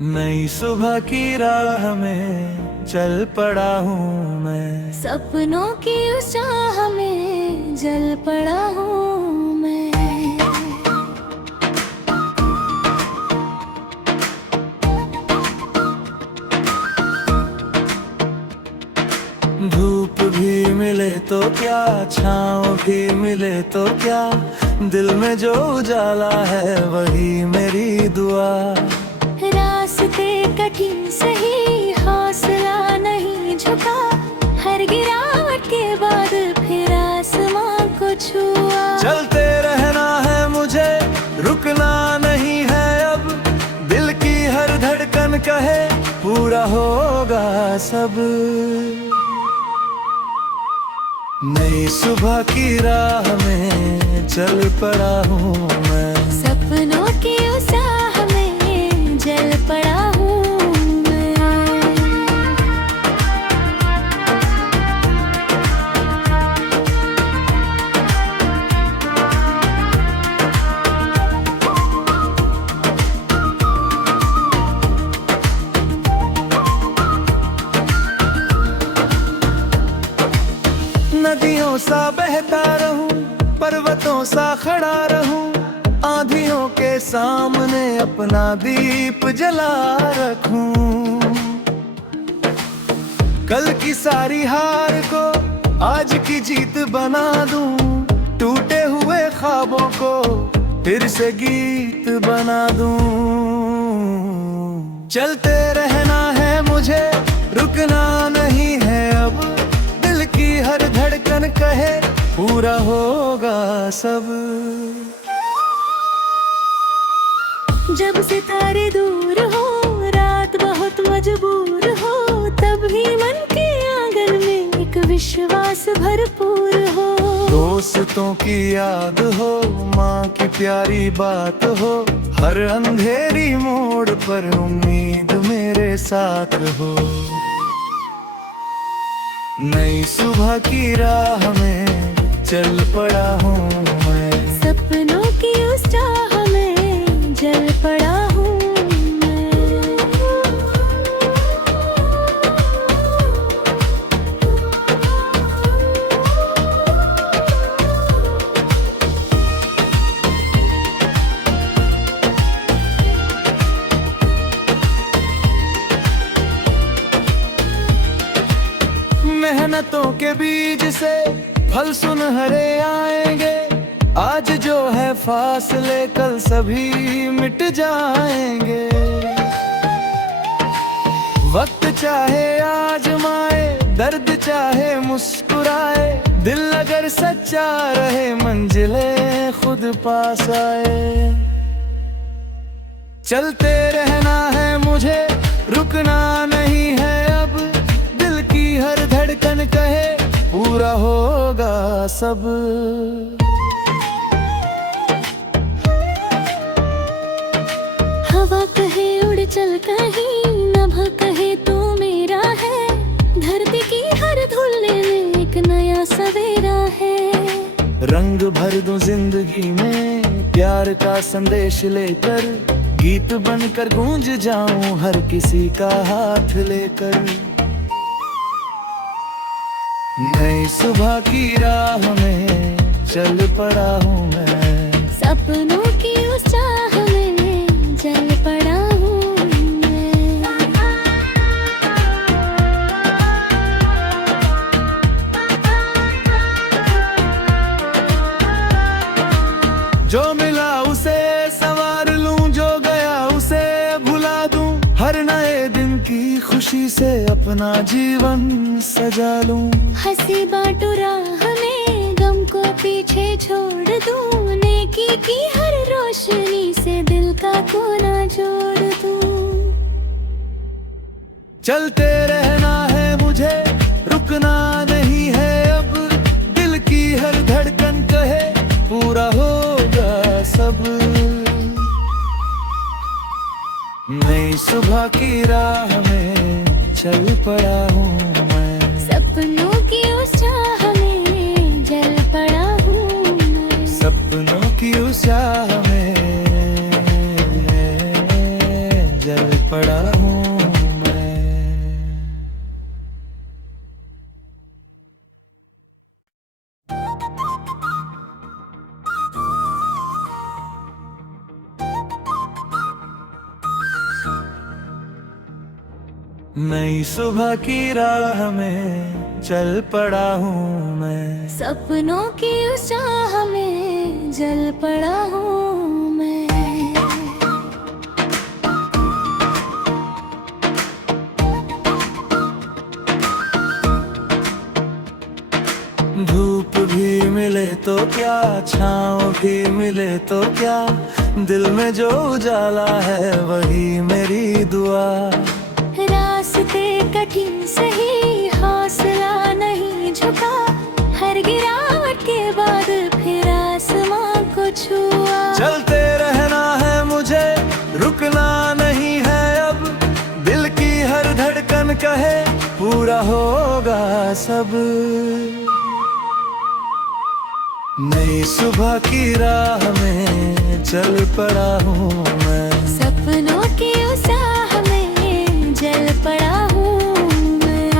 नई सुबह की राह में चल पड़ा हूँ मैं, सपनों की उस चाह में जल पड़ा हूँ मैं। धूप भी मिले तो क्या, छाँव भी मिले तो क्या, दिल में जो उजाला है वही मेरी दुआ। रास्ते कठिन सही, हौसला नहीं झुका, हर गिरावट के बाद फिर आसमां को छुआ। चलते रहना है मुझे, रुकना नहीं है अब, दिल की हर धड़कन कहे पूरा होगा सब। नई सुबह की राह में चल पड़ा हूँ मैं, सपनों की उस राह में जल पड़ा हूँ मैं। नदियों सा बहता रहूं, पर्वतों सा खड़ा रहूं, आंधियों के सामने अपना दीप जला रखूं। कल की सारी हार को आज की जीत बना दूं, टूटे हुए ख्वाबों को फिर से गीत बना दूं। चलते रहना है मुझे, रुकना नहीं है अब, दिल की हर धड़कन कहे पूरा होगा सब। जब सितारे दूर हो, रात बहुत मजबूर हो, तब भी मन के आंगन में एक विश्वास भरपूर हो। दोस्तों की याद हो, माँ की प्यारी बात हो, हर अंधेरी मोड़ पर उम्मीद मेरे साथ हो। नई सुबह की राह में चल पड़ा हूँ मैं, सपनों की उस चाह में जल पड़ा हूँ मैं। मेहनतों के बीज से फल सुनहरे आएंगे, आज जो है फासले कल सभी मिट जाएंगे। वक्त चाहे आजमाए, दर्द चाहे मुस्कुराए, दिल अगर सच्चा रहे मंजिलें खुद पास आए। चलते रहना है मुझे, रुकना नहीं है अब, दिल की हर धड़कन कहे पूरा होगा सब। हवा कहे उड़ चल कहीं, नभ कहे तू मेरा है, धरती की हर धुल्ले में एक नया सवेरा है। रंग भर दूं जिंदगी में प्यार का संदेश लेकर, गीत बनकर गूंज जाऊं हर किसी का हाथ लेकर। नई सुबह की राह में चल पड़ा हूँ मैं, सपनों की उस चाह में जल पड़ा हूँ मैं। जो मिला उसे संवार लूं, जो गया उसे भुला दूं, हर नए दिन की खुशी से अपना जीवन सजा लूं। हंसी बांटू राह में, गम को पीछे छोड़ दूं, नेकी की हर रोशनी से दिल का कोना जोड़ दूं। चलते रहना है मुझे, रुकना नहीं है अब, दिल की हर धड़कन कहे पूरा होगा सब। नई सुबह की राह में चल पड़ा हूँ मैं, सपनों की उस चाह में जल पड़ा हूँ मैं। सपनों की उस चाह में जल पड़ा नई सुबह की राह में चल पड़ा हूँ मैं, सपनों की उस चाह में जल पड़ा हूँ मैं। धूप भी मिले तो क्या, छाँव भी मिले तो क्या, दिल में जो उजाला है वही मेरी दुआ। रास्ते कठिन सही, हौसला नहीं झुका, हर गिरावट के बाद फिर आसमां को छुआ। चलते रहना है मुझे, रुकना नहीं है अब, दिल की हर धड़कन कहे पूरा होगा सब। नई सुबह की राह में चल पड़ा हूँ मैं, सपनों की उस राह में जल पड़ा हूँ मैं।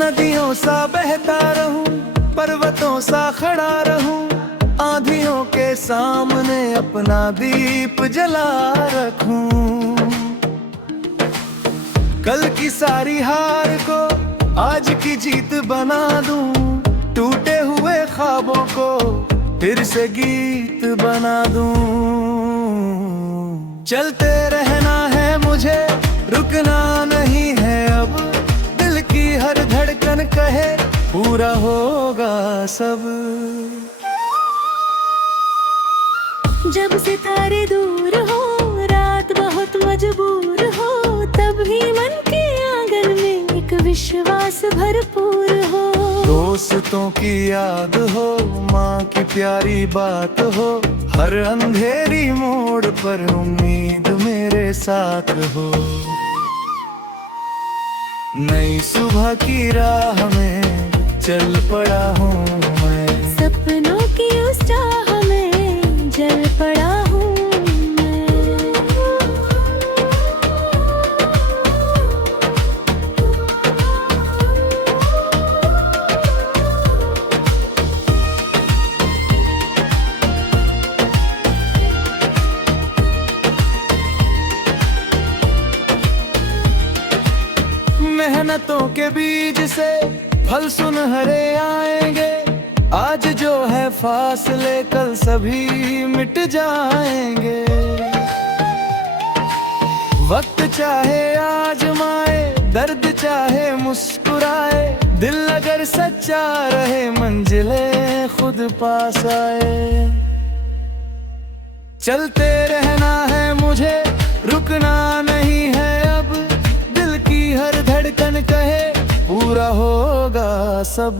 नदियों सा बहता रहूं, पर्वतों सा खड़ा रहूं, आंधियों के सामने अपना दीप जला रखूं। कल की सारी हार को आज की जीत बना दूं, टूटे हुए ख्वाबों को फिर से गीत बना दूं। चलते रहना है मुझे, रुकना नहीं है अब, दिल की हर धड़कन कहे पूरा होगा सब। जब सितारे दूर हो, रात बहुत मजबूर हो, तब भी मन के आंगन में एक विश्वास भरपूर हो। दोस्तों की याद हो, माँ की प्यारी बात हो, हर अंधेरी मोड़ पर उम्मीद मेरे साथ हो। नई सुबह की राह में चल पड़ा हूँ मैं, सपनों की उस चाह में जल पड़ा हूँ मैं। मेहनतों के बीज से फल सुनहरे आएंगे, आज जो है फासले कल सभी मिट जाएंगे। वक्त चाहे आजमाए, दर्द चाहे मुस्कुराए, दिल अगर सच्चा रहे मंजिलें खुद पास आए। चलते रहना है मुझे, रुकना नहीं है अब, दिल की हर धड़कन कहे पूरा होगा सब।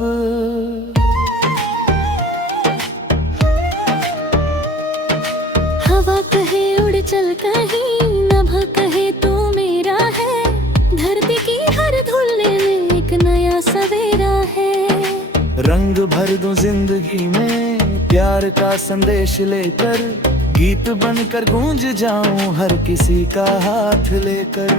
हवा कहे उड़ चल कहीं, नभ कहे तू मेरा है, धरती की हर धुल्ले में एक नया सवेरा है। रंग भर दूं जिंदगी में प्यार का संदेश लेकर, गीत बनकर गूंज जाऊं हर किसी का हाथ लेकर।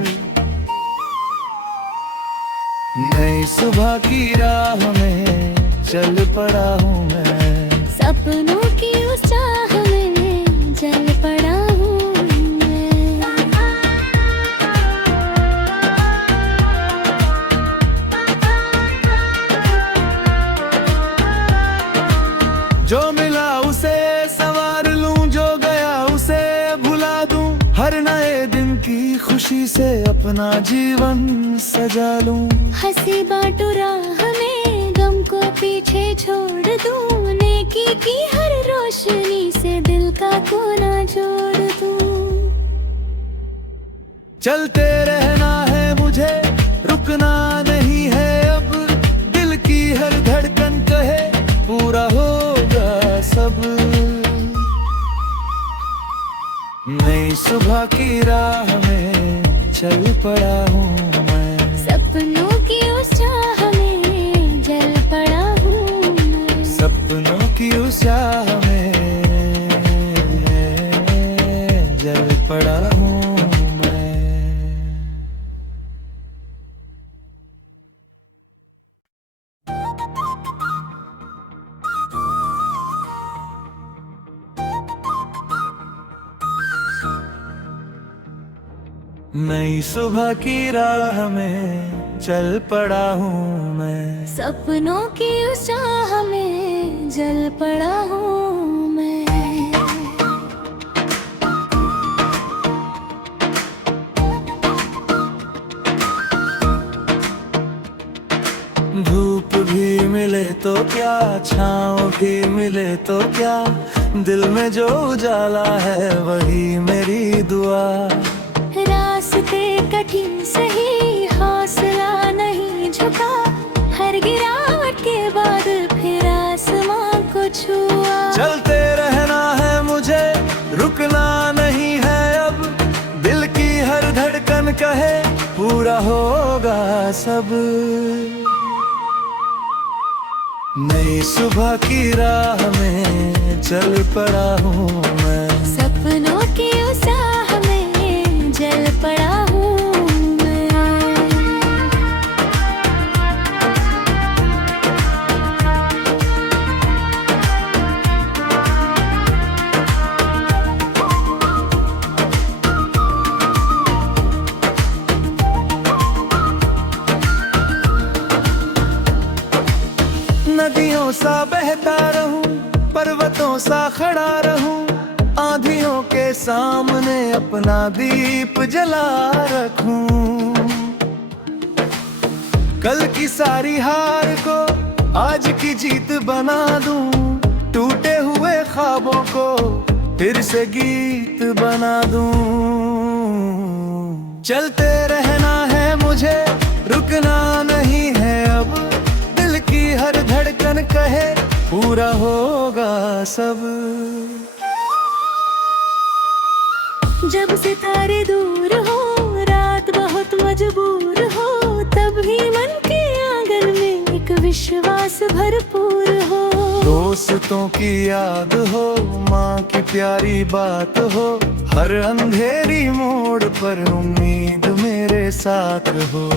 नई सुबह की राह में चल पड़ा हूँ मैं, सपनों की उस चाह में जल पड़ा हूँ मैं। जो मिला उसे संवार लूं, जो गया उसे भुला दूं, हर नए दिन की खुशी से अपना जीवन सजा लूं। हंसी बाटो राह में, गम को पीछे छोड़ दूं, नेकी की हर रोशनी से दिल का कोना जोड़ दूं। चलते रहना है मुझे, रुकना नहीं है अब, दिल की हर धड़कन कहे पूरा होगा सब। नई सुबह की राह में चल पड़ा हूँ मैं, सपनों की उस चाह में जल पड़ा हूँ मैं। सपनों की उस चाह में जल पड़ा नई सुबह की राह में चल पड़ा हूँ मैं। सपनों की उस चाह में जल पड़ा हूँ मैं। धूप भी मिले तो क्या, छाँव भी मिले तो क्या, दिल में जो उजाला है वही मेरी दुआ। रास्ते कठिन सही, हौसला नहीं झुका, हर गिरावट के बाद फिर आसमां को छुआ। चलते रहना है मुझे, रुकना नहीं है अब, दिल की हर धड़कन कहे पूरा होगा सब। नई सुबह की राह में चल पड़ा हूँ मैं। सपनों की उस राह में जल पड़ा हूँ मैं। नदियों सा बहता रहूं, पर्वतों सा खड़ा रहूं, आंधियों के सामने अपना दीप जला रखूं। कल की सारी हार को आज की जीत बना दूं, टूटे हुए ख्वाबों को फिर से गीत बना दूं। चलते रहना है मुझे, रुकना नहीं है अब, दिल की हर धड़कन कहे पूरा होगा सब। जब सितारे दूर हो, रात बहुत मजबूर हो, तब भी मन के आंगन में एक विश्वास भरपूर हो। दोस्तों की याद हो, माँ की प्यारी बात हो, हर अंधेरी मोड़ पर उम्मीद मेरे साथ हो।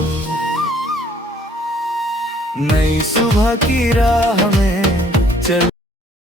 नई सुबह की राह में